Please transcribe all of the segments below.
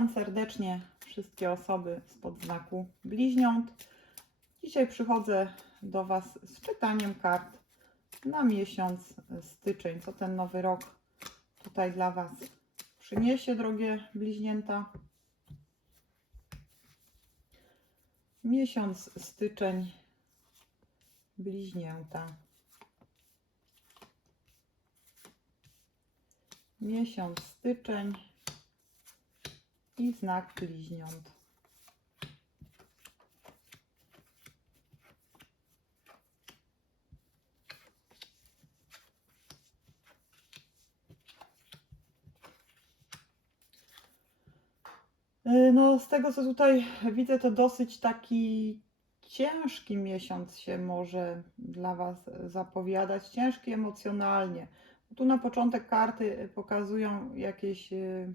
Witam serdecznie wszystkie osoby spod znaku bliźniąt. Dzisiaj przychodzę do Was z czytaniem kart na miesiąc styczeń. Co ten nowy rok tutaj dla Was przyniesie, drogie bliźnięta? Miesiąc styczeń bliźnięta. Miesiąc styczeń i znak bliźniąt. Y, No, z tego co tutaj widzę, to dosyć taki ciężki miesiąc się może dla Was zapowiadać, ciężki emocjonalnie. Tu na początek karty pokazują jakieś y,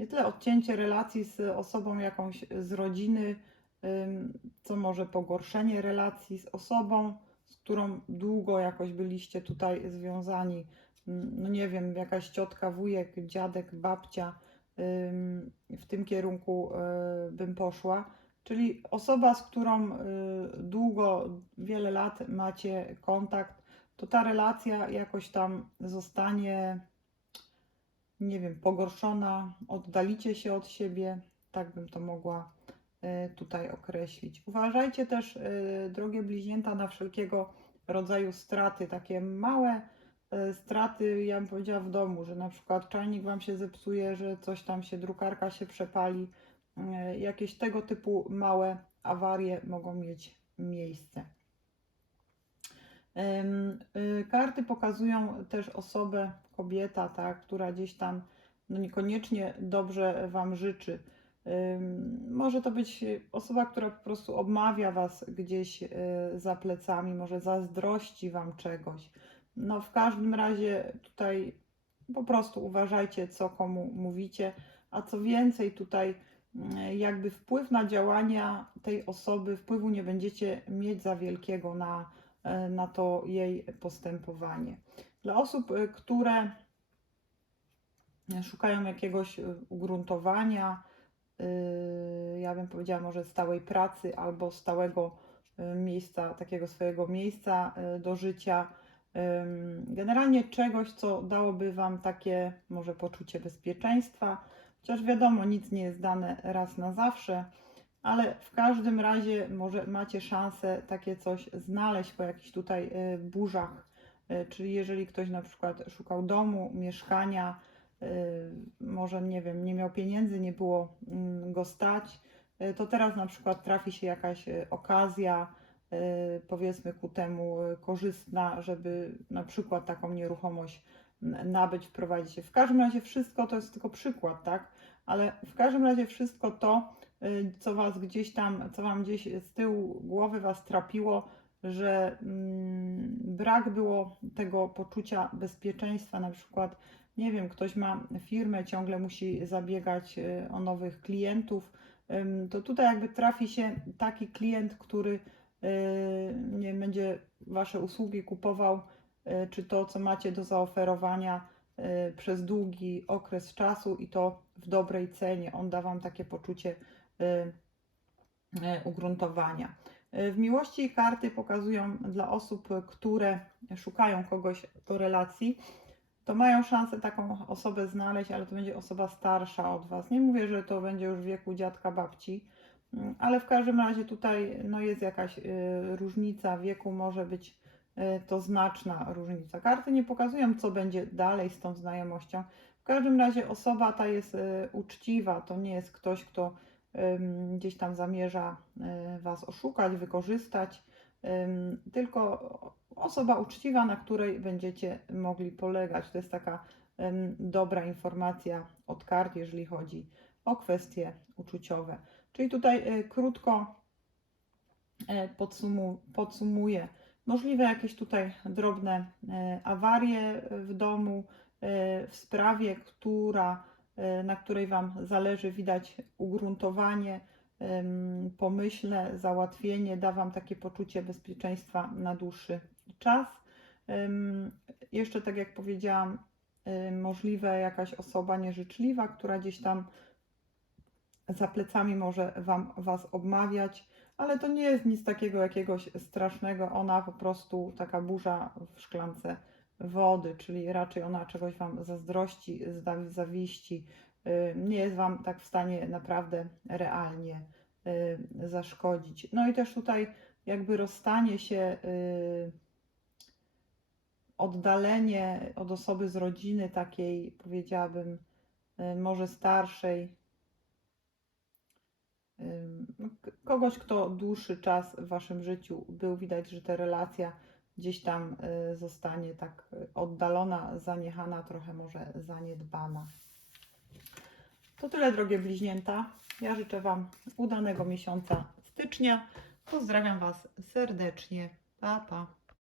nie tyle odcięcie relacji z osobą jakąś z rodziny, co może pogorszenie relacji z osobą, z którą długo jakoś byliście tutaj związani. No nie wiem, jakaś ciotka, wujek, dziadek, babcia. W tym kierunku y, bym poszła. Czyli osoba, z którą y, długo, wiele lat macie kontakt, to ta relacja jakoś tam zostanie nie wiem, pogorszona, oddalicie się od siebie, tak bym to mogła y, tutaj określić. Uważajcie też, y, drogie bliźnięta, na wszelkiego rodzaju straty, takie małe y, straty, ja bym powiedziała w domu, że na przykład czajnik Wam się zepsuje, że coś tam się, drukarka się przepali, jakieś tego typu małe awarie mogą mieć miejsce. Y, Karty pokazują też osobę, kobieta, tak, która gdzieś tam no niekoniecznie dobrze Wam życzy. Może to być osoba, która po prostu obmawia Was gdzieś y, za plecami, może zazdrości Wam czegoś. No w każdym razie tutaj po prostu uważajcie, co komu mówicie, a co więcej tutaj y, jakby wpływ na działania tej osoby, wpływu nie będziecie mieć za wielkiego na e, na to jej postępowanie. Dla osób, y, które szukają jakiegoś ugruntowania, ja bym powiedziała może stałej pracy albo stałego miejsca, takiego swojego miejsca do życia, generalnie czegoś, co dałoby Wam takie może poczucie bezpieczeństwa, chociaż wiadomo, nic nie jest dane raz na zawsze, ale w każdym razie może macie szansę takie coś znaleźć po jakichś tutaj y, burzach. Y, Czyli jeżeli ktoś na przykład szukał domu, mieszkania, y, może nie wiem, nie miał pieniędzy, nie było mm, go stać, to teraz na przykład trafi się jakaś okazja, powiedzmy ku temu korzystna, żeby na przykład taką nieruchomość nabyć, wprowadzić się. W każdym razie wszystko to jest tylko przykład, tak? Ale w każdym razie wszystko to, co was gdzieś tam, co wam gdzieś z tyłu głowy was trapiło, że mm, brak było tego poczucia bezpieczeństwa, na przykład, nie wiem, ktoś ma firmę, ciągle musi zabiegać y, o nowych klientów, to tutaj jakby trafi się taki klient, który y, nie będzie wasze usługi kupował, y, czy to, co macie do zaoferowania y, przez długi okres czasu i to w dobrej cenie. On da wam takie poczucie y, y, ugruntowania. Y, W miłości karty pokazują dla osób, które szukają kogoś do relacji, to mają szansę taką osobę znaleźć, ale to będzie osoba starsza od Was. Nie mówię, że to będzie już w wieku dziadka, babci, mm, ale w każdym razie tutaj no, jest jakaś różnica wieku, może być to znaczna różnica. Karty nie pokazują, co będzie dalej z tą znajomością. Każdym razie osoba ta jest y, uczciwa, to nie jest ktoś, kto gdzieś tam zamierza y, Was oszukać, wykorzystać, tylko osoba uczciwa, na której będziecie mogli polegać. To jest taka dobra informacja od kart, jeżeli chodzi o kwestie uczuciowe. Czyli tutaj y, krótko podsumu, podsumuję. Możliwe jakieś tutaj drobne awarie w domu, w sprawie, która, y, na której Wam zależy, widać ugruntowanie, pomyślne załatwienie, da Wam takie poczucie bezpieczeństwa na dłuższy czas. Jeszcze tak jak powiedziałam, y, możliwe jakaś osoba nieżyczliwa, która gdzieś tam za plecami może wam, Was obmawiać, ale to nie jest nic takiego jakiegoś strasznego. Ona po prostu taka burza w szklance wody, czyli raczej ona czegoś Wam zazdrości, zawiści. y, Nie jest Wam tak w stanie naprawdę realnie y, zaszkodzić. No i też tutaj jakby rozstanie się, y, oddalenie od osoby z rodziny takiej, powiedziałabym, może starszej, no, kogoś, kto dłuższy czas w waszym życiu był, widać, że ta relacja gdzieś tam y, zostanie tak oddalona, zaniechana, trochę może zaniedbana. To tyle, drogie bliźnięta. Ja życzę Wam udanego miesiąca stycznia. Pozdrawiam Was serdecznie. Pa, pa.